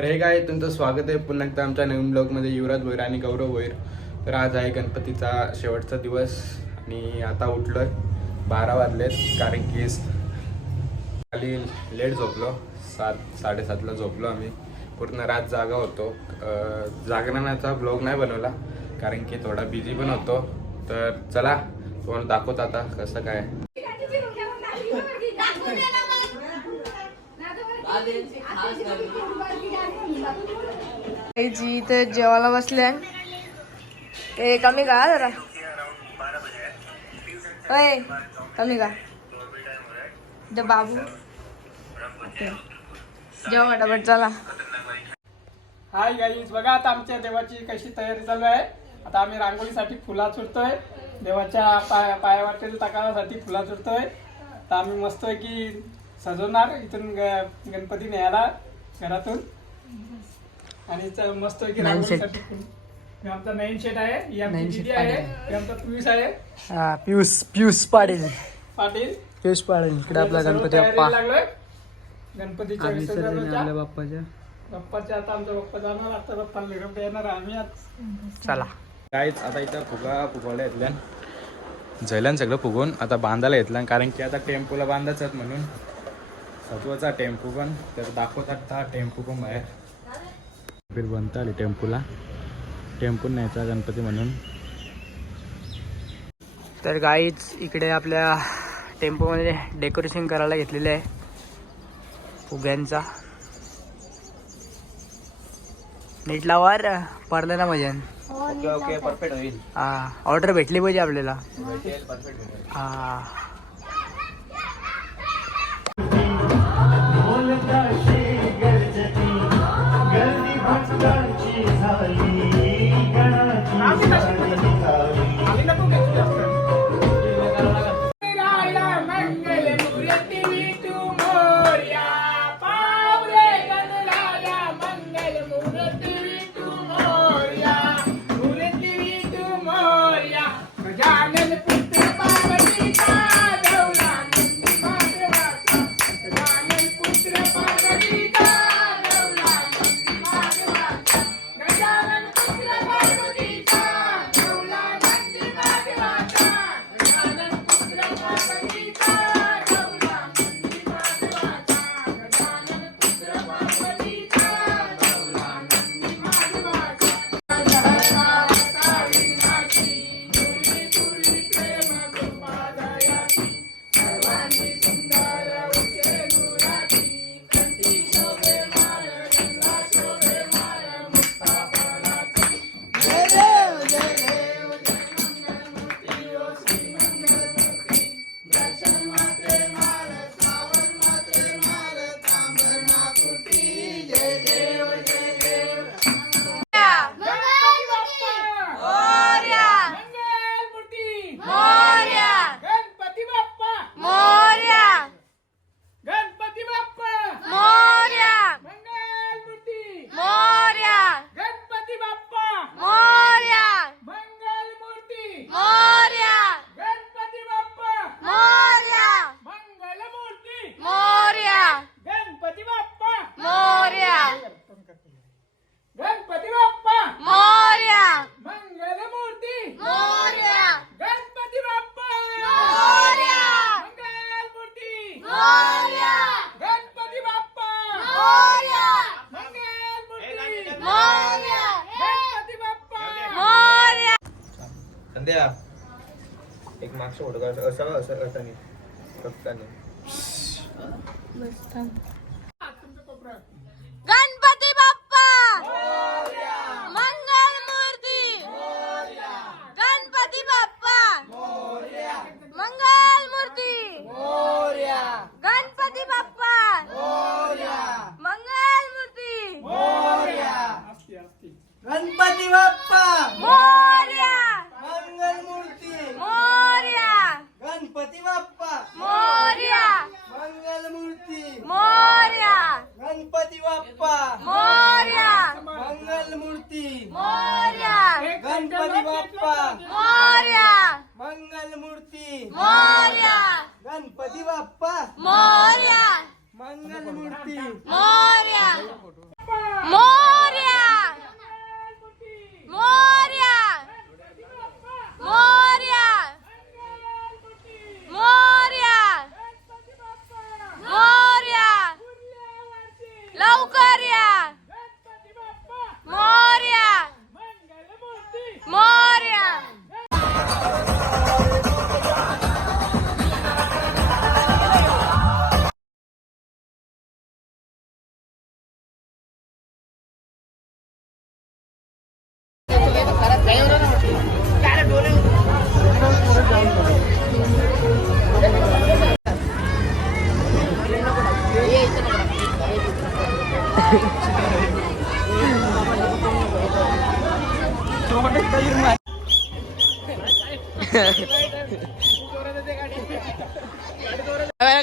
तर हे काय तुमचं स्वागत आहे. पुन्हा एकदा आमच्या नवीन ब्लॉगमध्ये युवराज भोईर आणि गौरव भोईर. तर आज आहे गणपतीचा शेवटचा दिवस आणि आता उठलोय. बारा वाजलेत कारण की खाली लेट झोपलो. सात साडेसातला झोपलो आम्ही. पूर्ण रात जागा होतो. जागरणाचा ब्लॉग नाही बनवला कारण की थोडा बिझी पण होतो. तर चला तुम्हाला दाखवत आता कसं काय. जी इथे जेवायला बसले ए कमी का जरा. अय कमी का द बाबू. जेव्हा फटाफट चला. हाय गाईज बघा आता आमच्या देवाची कशी तयारी चालू आहे. आता आम्ही रांगोळीसाठी फुला चुरतोय. देवाच्या पाय पाया वाटेल तकारासाठी फुला चुरतोय. तर आम्ही मस्त की सजवणार इथून ग- गणपती न्यायला घरातून. आणि मस्त हे आमचा नईन शेट आहे आमची दिदी आहे हे आमचा पियुष आहे. हा पियुष पियुष पाटील. पाटील. पियुष पाटील इकडे आपला गणपती बाप्पा. लागलोय. गणपतीच्या विसर्जनाच्या. बाप्पाच्या. बाप्पाच्या आता आमचा बाप्पा जाणार आता बाप्पा येणार आम्ही आज. चला. काहीच आता इथं फुगा फुगवल्या घेतल्या झैलन सगळं फुगून आता बांधायला घेतलं कारण की आता टेम्पोला बांधायचं आहेत म्हणून. सत्वाचा टेम्पो पण तर दाखवतात हा टेम्पो पण बाहेर. फिर बनता आली टेम्पोला. टेम्पो न्यायचा गणपती म्हणून. तर गाईच इकडे आपल्या टेम्पोमध्ये डेकोरेशन करायला घेतलेले आहे. फुग्यांचा. नीट लावार पडलं ना मजन ओके ओके परफेक्ट होईल. हा ऑर्डर भेटली पाहिजे आपल्याला. परफेक्ट हा. एक मागचा फोटो का असं असं असं नाही फक्त नाही बाप्पा मंगल मूर्ती गणपती बाप्पा मंगल मूर्ती गणपती बाप्पा मंगल मूर्ती असते असते गणपती बाप्पा मोर्या मंगलमूर्ती मोर्या गणपती बाप्पा मोर्या मंगलमूर्ती मोर्या गणपती बाप्पा मोर्या मंगलमूर्ती मोर्या गणपती बाप्पा मोर्या मंगलमूर्ती मोर्या गणपती बाप्पा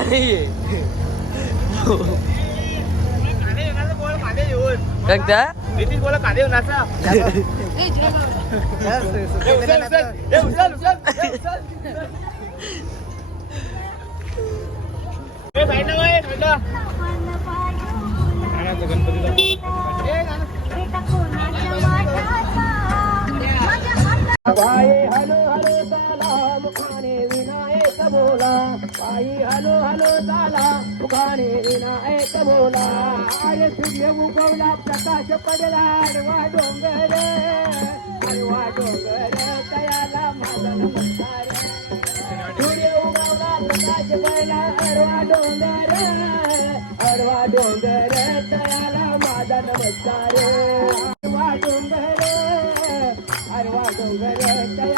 नाही आहे रक्ता पायी हलो हलो चाला मुखाने विनायक बोला. पायी हलो हलो चाला. मुखाने विनायक बोला. अरे सूर्य उगवला प्रकाश पडला. अडवा डोंगर. अडवा डोंगर तयाला माझा नमस्कार. सूर्य उगवला प्रकाश पडला. अडवा डोंगर. अडवा डोंगर तयाला माझा नमस्कार. अडवा डोंगर. अरवा डोंगर तयाला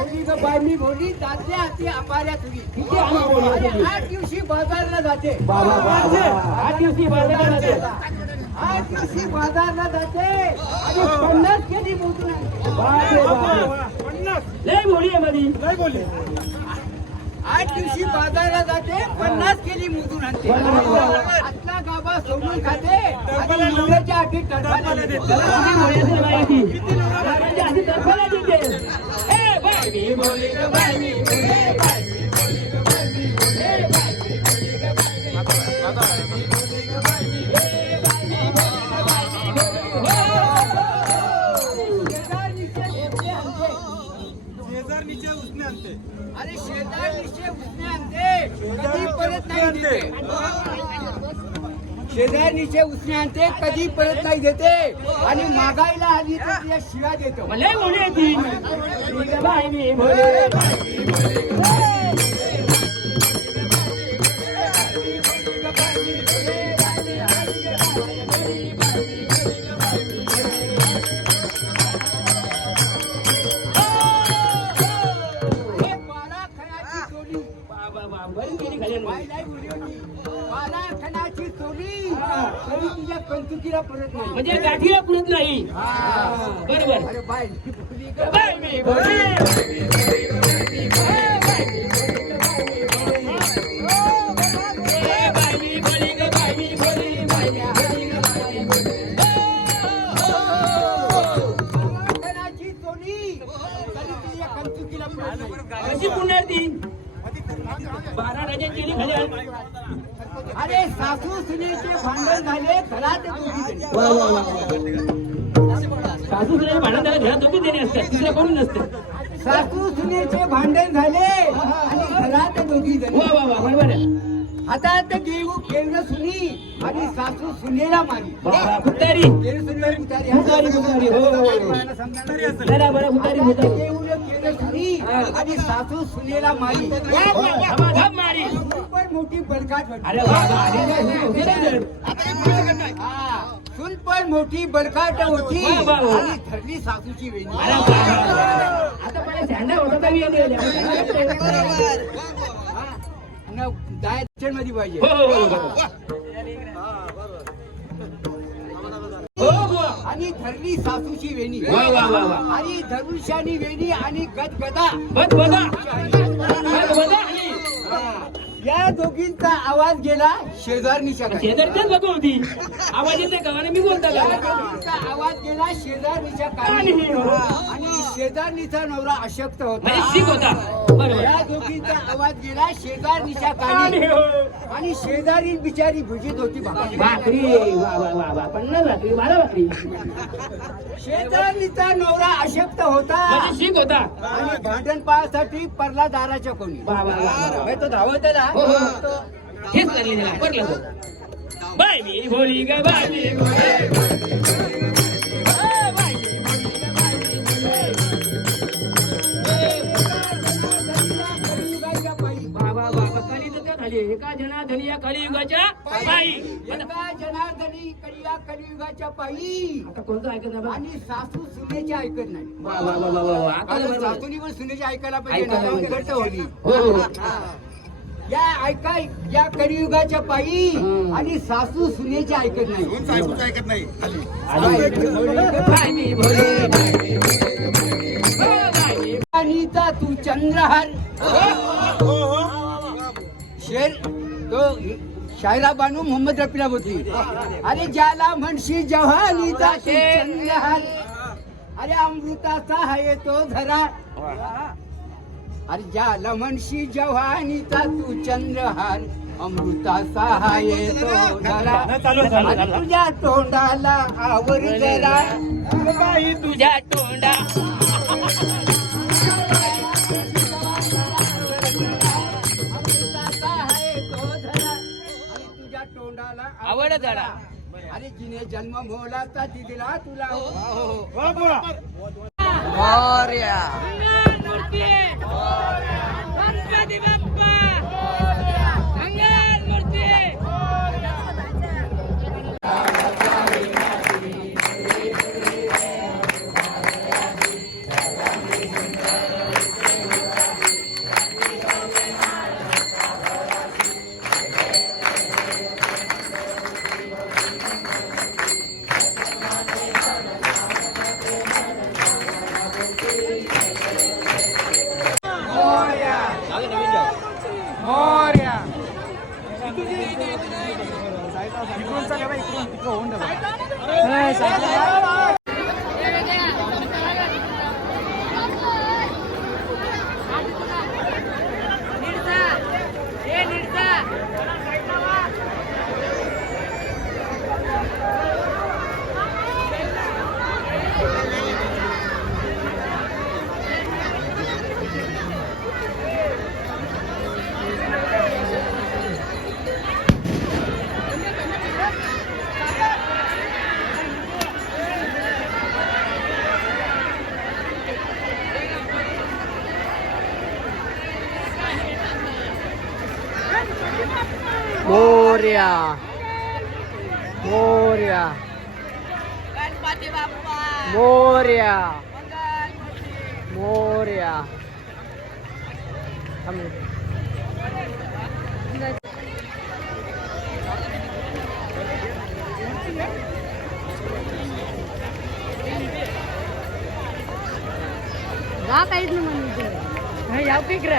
बायमी भोली जाते हाती अंबाऱ्या तुझी आठ दिवशी बाजारला जाते. आठ दिवशी बाजारला जाते. आठ दिवशी बाजारला जाते. आणि पन्नास केली मोजून लय बोली आहे मधी. लय बोली. आठ दिवशी बाजारला जाते पन्नास केली मोजून आणते. आतला गाभा सोडून खाते. आणि नवऱ्याच्या आधी टरफाला देते. नवऱ्याच्या आधी टरफाला देते. मी शेजारणीचे उसने आणते. कधी परत नाही शेजारणीचे उसने आणते कधी परत नाही देते. आणि मागायला आली तर तिला शिळा देतो. बोली म्हणजे गाठीला पुरत नाही हा. बरोबर अरे बाय ही बोली ग. बाय मी बोली. ए, बाय मी बोली ग, बाय मी बोली, बाय मी बोली ग, बाय मी बोली. बारा खणाची चोरी तरी तुझ्या कंचुकीला परत नाही कशी पुण्यात ती बारा राजा केली खाली अरे सासू सुनेचे भांडण झाले घरात दोघी जणी. वा वा वा सासू सुनेचे भांडण त्याला घरात दोघीच जणी असतात तिसरं कोणी नसतं. सासू सुनेचे भांडण झाले आणि घरात दोघी जणी वा वा वा बरोबर आहे. हातात देऊ खेळणं सुनी आणि सासू सुनेला मारी. उतारी. उतारी, उतारी, हो, हो, हो. बाळाला समजायला नाही. बरा बरा उतारी हातात उतारी देऊन केळं सुनी आणि सासू सुनेला मारी धामा, धाम मारी पण मोठी बलकाट वाटली. अरे वा वा अरे वा, होते ना जण. हा, सून पण मोठी बलकाट होती वा, वा, वा. आणि धरली सासूची वेणी. वा, वा, वा. हो हो हो, हो हो हो आणि वा धनुष्यानी वेणी आणि गदगदा. बदा आणि या दोघींचा आवाज गेला शेजारणीच्या. शेजारच्याच बघ होती. आवाज येते का? आणि मी बोलता या का दोघींचा आवाज गेला शेजारणीच्या आणि कानी ही- आणि शेजारणीचा नवरा अशक्त म्हणजे होता शिक होता. या दोघींचा आवाज गेला शेजारणीच्या आणि कानी हो. आणि शेजारी बिचारी भुजीत होती भाकरी. भाकरी. वा वा वा वा. पन्नास भाकरी बारा भाकरी. शेजारणीचा नवरा अशक्त होता. म्हणजे शिक होता. आणि भांडण पाहासाठी परला दाराच्या कोणी. वा वा वा वा. बाई, तो धावत आला. हो हो. हेच त्याला. तो. बाय मी भोली ग बाय मी. खाली एका जना धनी या कलियुगाच्या पायी एका जनार्दनी कलिया कलियुगाच्या पायी आता कोणतं ऐकत नाही बा? आणि सासू सुनेचे ऐकत नाही वा वा वा वा वा वा. आता कारण बरोबर. सासूनी पण सुनेचे ऐकायला पाहिजे ऐकायला ना, पाहिजे. घट्ट होली हो हो हा. या ऐकाय या कलियुगाच्या पायी हम्म. आणि सासू सुनेचे ऐकत नाही मी भोली बाय मी भोली. हो, बाय मी राणीचा तू चंद्रहार शेर तो शायरा बानू मोहम्मद रफीला होती अरे ज्याला म्हणशी जवानीचा तू चंद्रहार अरे अमृताचा आहे तो झरा अरे ज्याला म्हणशी जवानीचा तू चंद्रहार अमृताचा आहे तो आणि तुझ्या तोंडाला आवर जरा. बाई तुझ्या तोंडा आवड जरा. अरे जिने जन्म मोलाचा ती दिला तुला. हो. Morya. Moria. Moria. Ganpati Bappa. Moria. Moria. Come here. ಯಾವ ಪಿಗ್ರೆ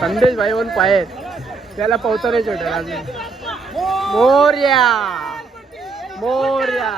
संदेश भाई म्हणून पाय त्याला पोहोचवले छोट्या अजून मोर्या. मोर्या.